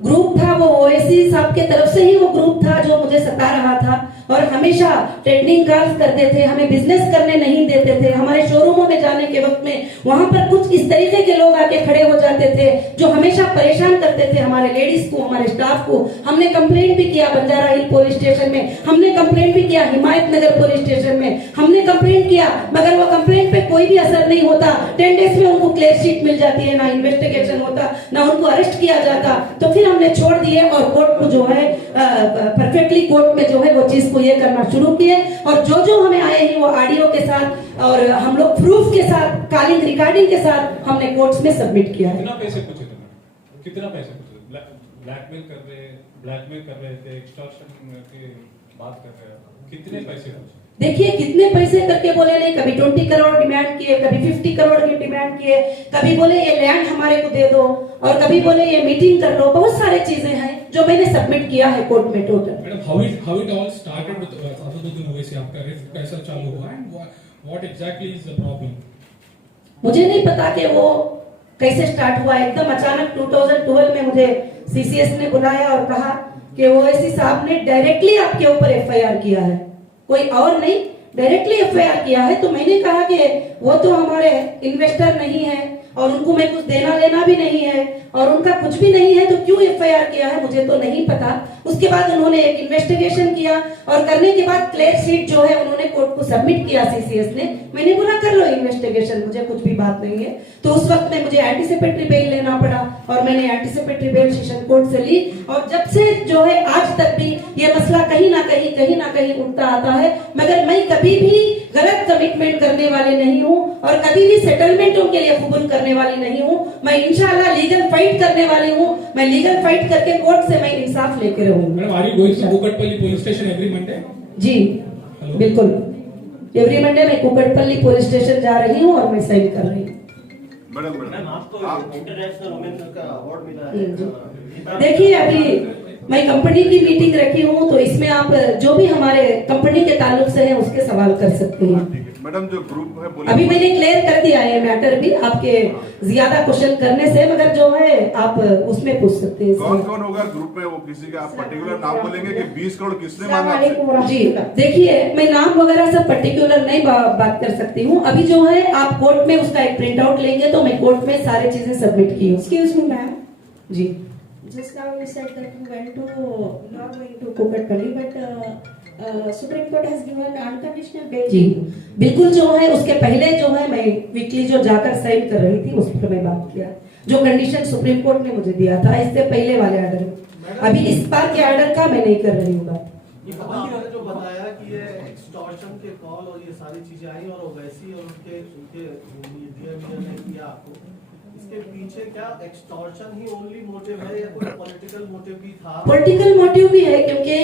ग्रुप था वो ओवैसी साहब के तरफ से ही वो ग्रुप था जो मुझे सता रहा था और हमेशा ट्रेडिंग कॉल्स करते थे, हमें बिजनेस करने नहीं देते थे। हमारे शोरूमों में जाने के वक्त में वहां पर कुछ इस तरीके के लोग आके खड़े हो जाते थे जो हमेशा परेशान करते थे हमारे लेडीज को, हमारे स्टाफ को। हमने कंप्लेंट भी किया बंजारा हिल पुलिस स्टेशन में, हमने कंप्लेंट भी किया हिमायत नगर पुलिस स्टेशन में, हमने कंप्लेंट किया, मगर वो कंप्लेंट पे कोई भी असर नहीं होता। 10 डेज में उनको क्लियर शीट मिल जाती है, ना इन्वेस्टिगेशन होता, ना उनको अरेस्ट किया जाता। तो फिर हमने छोड़ दिए और कोर्ट को जो है परफेक्टली कोर्ट में जो है वो चीज को ये करना शुरू किए। और जो जो हमें आए हैं वो ऑडियो के साथ और हम लोग प्रूफ के साथ, कॉलिंग रिकॉर्डिंग के साथ हमने कोर्ट्स में सबमिट किया है। कितना पैसे पूछे थे? कितना पैसे पूछे? ब्लैकमेल कर रहे थे, एक्सटॉर्शन की बात कर रहे हैं, कितने पैसे पूछे? देखिए कितने पैसे करके बोले नहीं, कभी 20 करोड़ डिमांड किए, कभी 50 करोड़ की डिमांड किए, कभी बोले ये लैंड हमारे को दे दो और कभी बोले ये मीटिंग कर लो। बहुत सारे चीजें हैं जो मैंने सबमिट किया है कोर्ट में total. Madam, how it all started with Asaduddin Owaisi, आपका रेफ कैसा चालू हुआ and what exactly is the problem? मुझे नहीं पता कि वो कैसे स्टार्ट हुआ, एकदम अचानक 2012 में मुझे CCS ने बुलाया और कहा कि ओवैसी साहब ने डायरेक्टली आपके ऊपर FIR किया है, कोई और नहीं, डायरेक्टली FIR किया है। तो मैंने कहा कि वो तो हमारे इन्वेस्टर नहीं है और उनको मैं कुछ देना लेना भी नहीं है और उनका कुछ भी नहीं है, तो क्यों FIR किया है मुझे तो नहीं पता। उसके बाद उन्होंने एक इन्वेस्टिगेशन किया और करने के बाद क्लियर शीट जो है उन्होंने कोर्ट को सबमिट किया CCS ने। मैंने बोला कर लो इन्वेस्टिगेशन, मुझे कुछ भी बात नहीं है। तो उस वक्त में मुझे एंटीसिपेटरी बेल लेना पड़ा और मैंने एंटीसिपेटरी बेल सेशन कोर्ट से ली और जब से जो है आज तक भी ये मसला कहीं ना कहीं उठता आता है। मगर मैं कभी भी गलत कमिटमेंट करने वाली नहीं हूँ और कभी भी सेटलमेंटों के लिए कबूल करने वाली नहीं हूँ। मैं इंशाल्लाह लीगल फाइट करने वाली हूँ, मैं लीगल फाइट करके कोर्ट से मैं इंसाफ लेके रहूंगी। Madam, are you going to Kukatpally police station every Monday? जी बिल्कुल, एवरी मंडे मैं कुकटपल्ली पुलिस स्टेशन जा रही हूँ और मैं साइन कर रही हूँ। मैडम, आपको इंटरनेशनल वुमेन का अवार्ड मिला है। देखिए अभी मैं कंपनी की मीटिंग रखी हूँ तो इसमें आप जो भी हमारे कंपनी के ताल्लुक से है उसके सवाल कर सकते हैं। मैडम, जो ग्रुप है बोले अभी मैंने क्लियर कर दिया है मैटर भी आपके ज्यादा क्वेश्चन करने से, मगर जो है आप उसमें पूछ सकते हैं। कौन कौन होगा ग्रुप में, वो किसी का आप पर्टिकुलर नाम बोलेंगे कि 20 करोड़ किसने मांगा आपसे? जी देखिए, मैं नाम वगैरह सब पर्टिकुलर नहीं बात कर सकती हूँ। अभी जो है आप कोर्ट में उसका एक प्रिंट आउट लेंगे तो मैं कोर्ट में सारे चीजें सबमिट की हूँ। Excuse me, ma'am. Ji Just now you said that you went to, not going to Kukatpally, but Supreme Court has given unconditional bail. जी बिल्कुल जो है उसके पहले जो है मैं वीकली जो जाकर साइन कर रही थी उस पर मैं बात किया जो कंडीशन सुप्रीम कोर्ट ने मुझे दिया था इससे पहले वाले ऑर्डर में। अभी इस बार के ऑर्डर का मैं नहीं कर रही हूँ बात। ये आपने जो बताया कि ये एक्सटॉर्शन के कॉल और ये सारी चीजें आई और ओवैसी और उनके मीडिया ने किया आपको, इसके पीछे क्या एक्सटॉर्शन ही ओनली मोटिव है या कोई पॉलिटिकल मोटिव भी था? पॉलिटिकल मोटिव भी है क्योंकि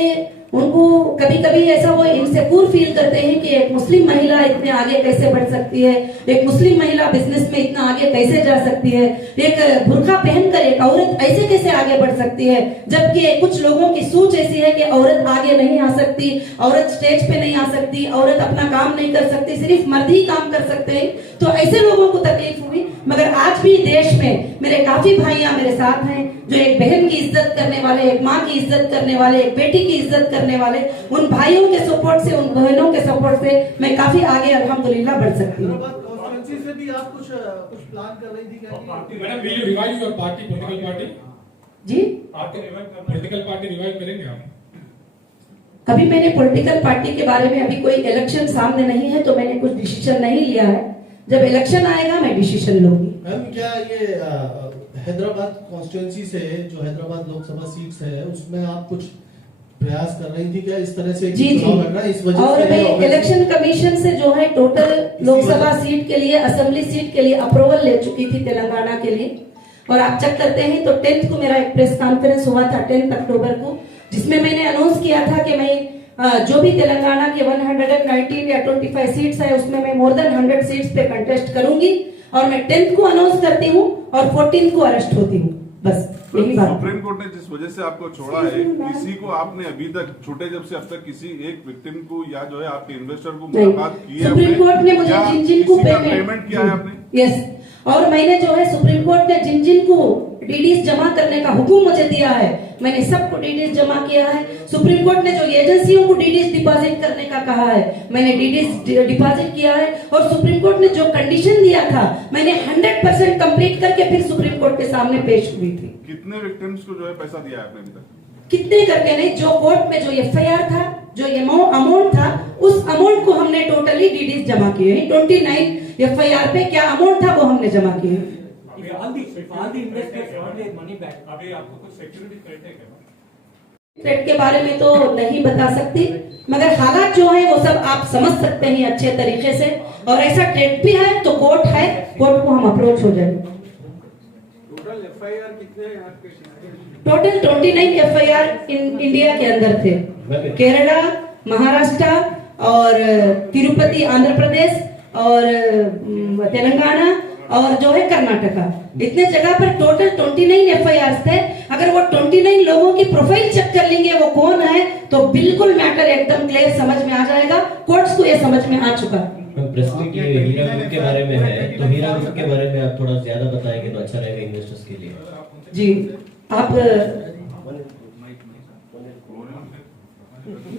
उनको कभी कभी ऐसा वो इनसिक्योर फील करते हैं कि एक मुस्लिम महिला इतने आगे कैसे बढ़ सकती है, एक मुस्लिम महिला बिजनेस में इतना आगे कैसे जा सकती है, एक बुर्का पहनकर एक औरत ऐसे कैसे आगे बढ़ सकती है, जबकि कुछ लोगों की सोच ऐसी है कि औरत आगे नहीं आ सकती, औरत स्टेज पे नहीं आ सकती, औरत अपना काम नहीं कर सकती, सिर्फ मर्द ही काम कर सकते हैं। तो ऐसे लोगों को तकलीफ हुई। मगर आज भी देश में मेरे काफी भाइयां मेरे साथ हैं जो एक बहन की इज्जत करने वाले, एक माँ की इज्जत करने वाले, एक बेटी की इज्जत करने वाले, उन भाइयों के सपोर्ट से, उन बहनों के सपोर्ट से मैं काफी आगे अल्हम्दुलिल्लाह बढ़ सकती हूँ। कॉन्स्टिट्यूएंसी से भी आप कुछ प्लान कर रही थी क्या? Madam will you revive your party, political party? जी आपके पॉलिटिकल पार्टी रिवाइव करेंगे आप? अभी मैंने पॉलिटिकल पार्टी के बारे में अभी कोई इलेक्शन सामने नहीं है तो मैंने कुछ डिसीजन नहीं लिया है। जब इलेक्शन आएगा मैं डिसीजन लूंगी। मैम क्या ये हैदराबाद कॉन्स्टिट्यूएंसी से जो हैदराबाद लोकसभा सीट्स है उसमें आप कुछ प्रयास कर रही थी क्या इस तरह से जी जी लड़ना इस वजह और से? मैं इलेक्शन कमीशन से जो है टोटल लोकसभा सीट के लिए, असेंबली सीट के लिए अप्रूवल ले चुकी थी तेलंगाना के लिए। और आप चेक करते हैं तो 10th को मेरा एक प्रेस कॉन्फ्रेंस हुआ था 10 अक्टूबर को, जिसमें मैंने अनाउंस किया था कि मैं जो भी तेलंगाना के 119 या 25 सीट्स है उसमें मैं मोर देन 100 सीट्स पे कंटेस्ट करूंगी और मैं 10th को अनाउंस करती हूँ और 14th को अरेस्ट होती हूँ। बस यही बात। सुप्रीम कोर्ट ने जिस वजह से आपको छोड़ा है, किसी को आपने अभी तक छूटे जब से अब तक किसी एक विक्टिम को या जो है आपके इन्वेस्टर को मुलाकात की है? सुप्रीम कोर्ट ने मुझे जिन जिन को पेमेंट किया है आपने? यस, और मैंने जो है सुप्रीम कोर्ट ने जिन जिन को डीडीज जमा करने का हुक्म मुझे दिया है मैंने सबको डीडीज जमा किया है। सुप्रीम कोर्ट ने जो एजेंसियों को डीडीज डिपॉजिट करने का कहा है मैंने डीडीज डिपॉजिट किया है। और सुप्रीम कोर्ट ने जो कंडीशन दिया था मैंने 100% कंप्लीट करके फिर सुप्रीम कोर्ट के सामने पेश हुई थी। कितने विक्टिम्स को जो है पैसा दिया है आपने अभी तक? कितने करके नहीं, जो कोर्ट में जो एफआईआर था, जो अमाउंट था उस अमाउंट को हमने टोटली डीडीज जमा किए हैं। 29 एफआईआर पे क्या अमाउंट था वो हमने जमा किए हैं। अभी आपको कुछ सिक्योरिटी थ्रेट है क्या? थ्रेट के बारे में तो नहीं बता सकती, मगर हालात जो है वो सब आप समझ सकते हैं अच्छे तरीके से। और ऐसा थ्रेट भी है तो कोर्ट है, कोर्ट को हम अप्रोच हो जाएंगे। टोटल एफआईआर कितने हैं आपके? टोटल 29 एफआईआर इंडिया के अंदर थे, केरला, महाराष्ट्र और तिरुपति आंध्र प्रदेश और तेलंगाना और जो है कर्नाटका, इतने जगह पर टोटल 29 एफआईआर थे। अगर वो 29 लोगों की प्रोफाइल चेक कर लेंगे वो कौन है तो बिल्कुल मैटर एकदम क्लियर समझ में आ जाएगा। कोर्ट्स को ये समझ में आ चुका है। प्रेस मीट ये हीरा ग्रुप के बारे में है, तो हीरा ग्रुप के बारे में आप थोड़ा ज्यादा बताएंगे तो अच्छा रहेगा इन्वेस्टर्स के लिए। जी आप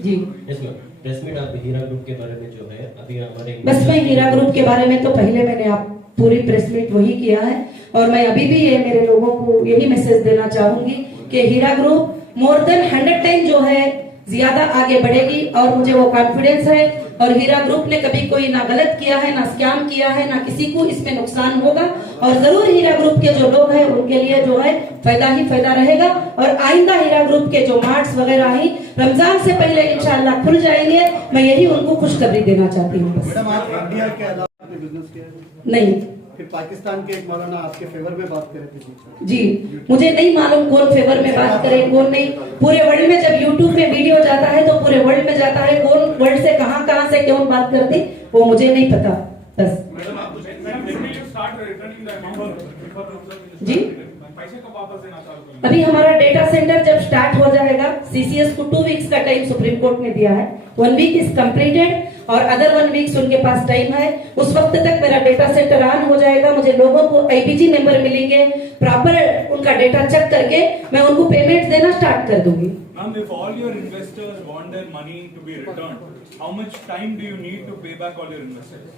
जी इसमें प्रेस मीट आप हीरा ग्रुप के बारे में जो है अभी हमारे बस मैं हीरा ग्रुप के बारे में तो पहले मैंने आप पूरी प्रेस मीट वही किया है और मैं अभी भी ये मेरे लोगों को यही मैसेज देना चाहूंगी कि हीरा ग्रुप मोर देन 100 टाइम जो है ज्यादा आगे बढ़ेगी और मुझे वो कॉन्फिडेंस है। और हीरा ग्रुप ने कभी कोई ना गलत किया है, ना स्कैम किया है, ना किसी को इसमें नुकसान होगा। और जरूर हीरा ग्रुप के जो लोग हैं उनके लिए जो है फायदा ही फायदा रहेगा। और आइंदा हीरा ग्रुप के जो मार्ट्स वगैरह ही रमजान से पहले इंशाल्लाह खुल जाएंगे। मैं यही उनको खुशखबरी देना चाहती हूँ। मैडम आप इंडिया के अलावा आपने बिजनेस किया है? नहीं, फिर पाकिस्तान के एक मौलाना आपके फेवर में बात करे थे जी मुझे नहीं मालूम कौन फेवर में बात करे कौन नहीं। पूरे वर्ल्ड में जब यूट्यूब पे वीडियो जाता है तो पूरे वर्ल्ड में जाता है, कौन वर्ल्ड से कहां से कौन बात करती वो मुझे नहीं पता। बस जी पैसे कब वापस देना चालू करेंगे? अभी हमारा डेटा सेंटर जब स्टार्ट हो जाएगा, सीसीएस को 2 वीक्स का टाइम सुप्रीम कोर्ट ने दिया है। 1 वीक इज कंप्लीटेड और अदर 1 वीक्स उनके पास टाइम है। उस वक्त तक मेरा डेटा सेंटर ऑन हो जाएगा। मुझे लोगों को आईपीजी नंबर मिलेंगे, प्रॉपर उनका डेटा चेक करके मैं उनको पेमेंट देना स्टार्ट कर दूंगी। Ma'am, if all your investors want their money to be returned, how much time do you need to pay back all your investors?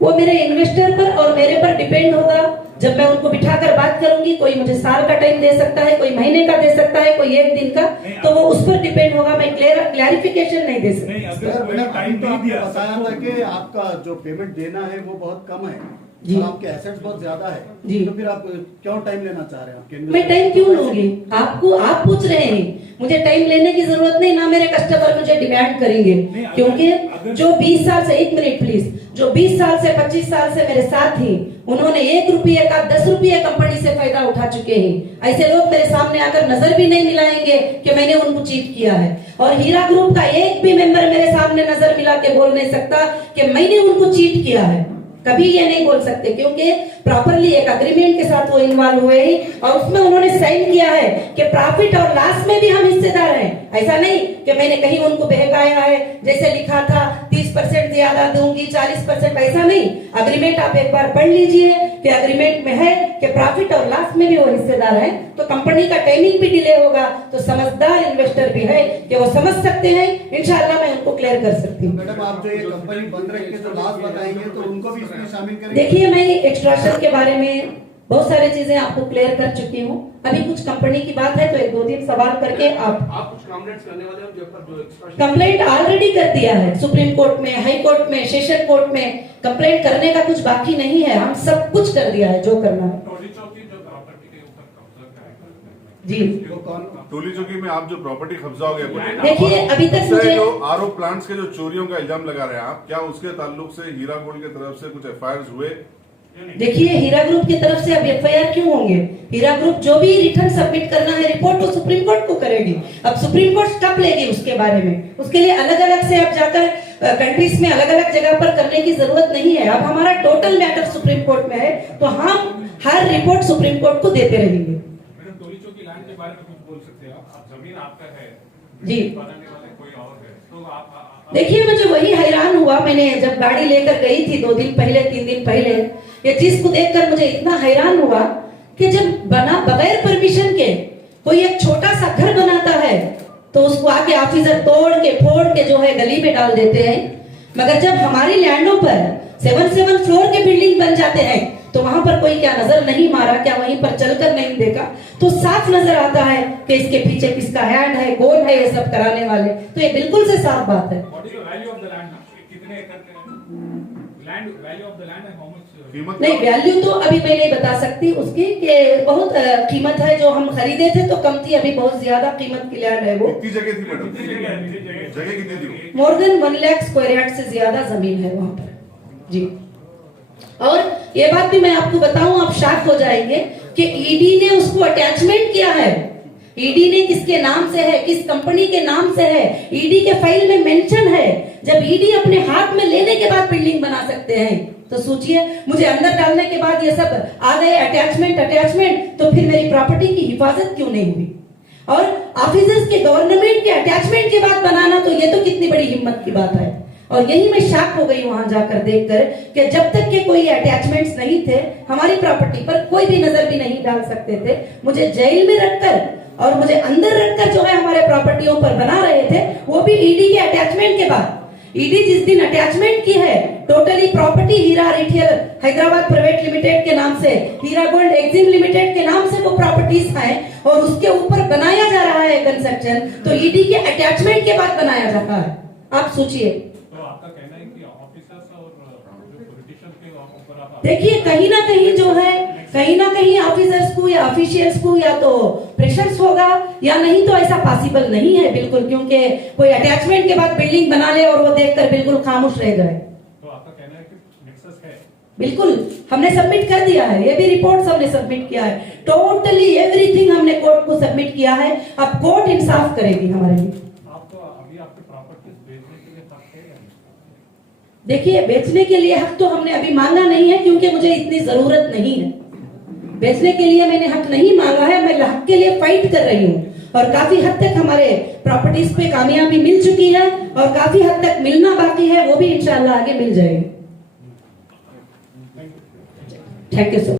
वो मेरे इन्वेस्टर पर और मेरे पर डिपेंड होगा जब मैं उनको बिठाकर बात करूंगी, कोई मुझे साल का टाइम दे सकता है, कोई महीने का दे सकता है, कोई एक दिन का, तो वो उस पर डिपेंड होगा। मैं क्लैरिफिकेशन नहीं दे सकती। नहीं, सर, अगर कोई मैडम, टाइम अभी तो नहीं आपने दिया बताया था कि आपका जो पेमेंट देना है वो बहुत कम है जी। और आपके एसेट्स बहुत ज्यादा है जी। तो फिर आप क्यों टाइम लेना चाह रहे हैं? आपके मैं टाइम क्यों लूंगी? आप पूछ रहे हैं, मुझे टाइम लेने की जरूरत नहीं, ना मेरे कस्टमर मुझे डिमांड करेंगे, क्योंकि जो 20 साल से, 1 मिनट प्लीज, जो 20 साल से 25 साल से मेरे साथ ही, उन्होंने 1 रुपये का 10 रुपये कंपनी से फायदा उठा चुके हैं। ऐसे लोग मेरे सामने आकर नजर भी नहीं मिलाएंगे कि मैंने उनको चीट किया है। और हीरा ग्रुप का एक भी मेंबर मेरे सामने नजर मिला के बोल नहीं सकता कि मैंने उनको चीट किया है। कभी ये नहीं बोल सकते, क्योंकि प्रॉपरली एक अग्रीमेंट के साथ वो इन्वॉल्व हुए हैं और उसमें उन्होंने साइन किया है कि प्रॉफिट और लॉस में भी हम हिस्सेदार हैं। ऐसा नहीं कि मैंने कहीं उनको बहकाया है, जैसे लिखा था 30% ज्यादा दूंगी, 40%, ऐसा नहीं। अग्रीमेंट आप एक बार पढ़ लीजिए कि अग्रीमेंट में है कि प्रॉफिट और लॉस में भी वो हिस्सेदार है। तो कंपनी का टाइमिंग भी डिले होगा, तो समझदार इन्वेस्टर भी है कि वो समझ सकते हैं। इंशाल्लाह मैं उनको क्लियर कर सकती हूँ। मैडम, आप जो ये कंपनी बंद रख के जो लाभ बताएंगे तो उनको भी इसमें शामिल करेंगे? देखिए, मैं एक्सट्रैक्शन के बारे में बहुत सारी चीजें आपको क्लियर कर चुकी हूँ। अभी कुछ कंपनी की बात है तो 1-2-3 सवाल करके आप कुछ कमेंट्स करने वाले हैं जो कंप्लेंट ऑलरेडी कर दिया है सुप्रीम कोर्ट में, हाई कोर्ट में, सेशन कोर्ट में। कंप्लेंट करने का कुछ बाकी नहीं है, हम सब कुछ कर दिया है जो करना है। जी, टोली चौकी में आप जो प्रॉपर्टी कब्जा हो गया, देखिए अभी तक उससे मुझे जो आरओ प्लांट्स के जो चोरियों का इल्जाम लगा रहे हैं आप, क्या उसके ताल्लुक से हीरा गोल्ड की तरफ से कुछ एफआईआर हुए? देखिए, हीरा ग्रुप की तरफ से अब एफआईआर क्यों होंगे? हीरा ग्रुप जो भी रिटर्न सबमिट करना है, रिपोर्ट तो सुप्रीम कोर्ट को करेगी। अब सुप्रीम कोर्ट स्टेप लेगी उसके बारे में, उसके लिए अलग अलग से अब जाकर कंट्रीज में अलग अलग जगह पर करने की जरूरत नहीं है। अब हमारा टोटल मैटर सुप्रीम कोर्ट में है, तो हम हर रिपोर्ट सुप्रीम कोर्ट को देते रहेंगे। मैडम, टोली चौकी लैंड के बारे में कुछ बोल सकते हैं आप? जमीन आपका है, जी। बनाने वाले कोई और है, तो आप देखिए, मुझे वही हैरान हुआ, मैंने जब गाड़ी लेकर गई थी 2 दिन पहले, 3 दिन पहले, ये चीज को देखकर मुझे इतना हैरान हुआ कि जब बना बगैर परमिशन के कोई एक छोटा सा घर बनाता है तो उसको आके ऑफिसर तोड़ के फोड़ के जो है गली में डाल देते हैं। मगर जब हमारी लैंडों पर 7 फ्लोर के बिल्डिंग बन जाते हैं तो वहां पर कोई क्या नजर नहीं मारा, क्या वहीं पर चलकर नहीं देखा? तो साफ नजर आता है कि इसके पीछे किसका हैंड है, कौन है ये सब कराने वाले। तो ये बिल्कुल से साफ बात है। वैल्यू ऑफ द लैंड कितने एकड़ के land, value of the land है, हाउ मच? नहीं, वैल्यू तो अभी मैं नहीं बता सकती उसकी, कि बहुत कीमत है। जो हम खरीदे थे तो कम थी, अभी बहुत ज्यादा कीमत की लैंड है वो। कितनी जगह थी मैडम? जगह कितनी थी? More than 1 lakh square yard से ज्यादा जमीन है वहां पर। जी, और ये बात भी मैं आपको बताऊं, आप शॉक हो जाएंगे कि ईडी ने उसको अटैचमेंट किया है। ईडी ने किसके नाम से है, किस कंपनी के नाम से है, ईडी के फाइल में मेंशन है। जब ईडी अपने हाथ में लेने के बाद बिल्डिंग बना सकते हैं, तो सोचिए मुझे अंदर डालने के बाद ये सब आ गए अटैचमेंट, तो फिर मेरी प्रॉपर्टी की हिफाजत क्यों नहीं हुई? और ऑफिसर्स के गवर्नमेंट के अटैचमेंट के बाद बनाना, तो ये तो कितनी बड़ी हिम्मत की बात है। और यही मैं शॉक हो गई वहां जाकर देखकर कि जब तक के कोई अटैचमेंट्स नहीं थे, हमारी प्रॉपर्टी पर कोई भी नजर भी नहीं डाल सकते थे। मुझे जेल में रखकर और मुझे अंदर रखकर जो है हमारे प्रॉपर्टियों पर बना रहे थे, वो भी ईडी के अटैचमेंट के बाद। ईडी जिस दिन अटैचमेंट की है, टोटली प्रॉपर्टी हीरा रिटेल हैदराबाद प्राइवेट लिमिटेड के नाम से, हीरा गोल्ड एक्जिम लिमिटेड के नाम से वो प्रॉपर्टीज हैं और उसके ऊपर बनाया जा रहा है कंस्ट्रक्शन, तो ईडी के अटैचमेंट के बाद बनाया जा रहा है। आप सोचिए। तो आपका कहना है कि ऑफिसर्स और जो पॉलिटिशियन के ऊपर आप देखिए, कहीं ना कहीं जो है, कहीं ना कहीं ऑफिसर्स को या ऑफिशियल्स को या तो प्रेशर्स होगा, या नहीं तो ऐसा पॉसिबल नहीं है बिल्कुल, क्योंकि कोई अटैचमेंट के बाद बिल्डिंग बना ले और वो देखकर बिल्कुल खामोश रह जाए। तो आपका कहना है कि नेक्सस है? बिल्कुल, हमने सबमिट कर दिया है, ये भी रिपोर्ट हमने सबमिट किया है, टोटली एवरीथिंग हमने कोर्ट को सबमिट किया है। अब कोर्ट इंसाफ करेगी हमारे लिए। आपको अभी आपके प्रॉपर्टीज बेचने के लिए हक है या नहीं? देखिए, बेचने के लिए हक तो हमने अभी मांगा नहीं है, क्योंकि मुझे इतनी जरूरत नहीं है। बेचने के लिए मैंने हक नहीं मांगा है, मैं हक के लिए फाइट कर रही हूँ और काफी हद तक हमारे प्रॉपर्टीज पे कामयाबी मिल चुकी है और काफी हद तक मिलना बाकी है, वो भी इंशाल्लाह आगे मिल जाएगी। Thank you sir.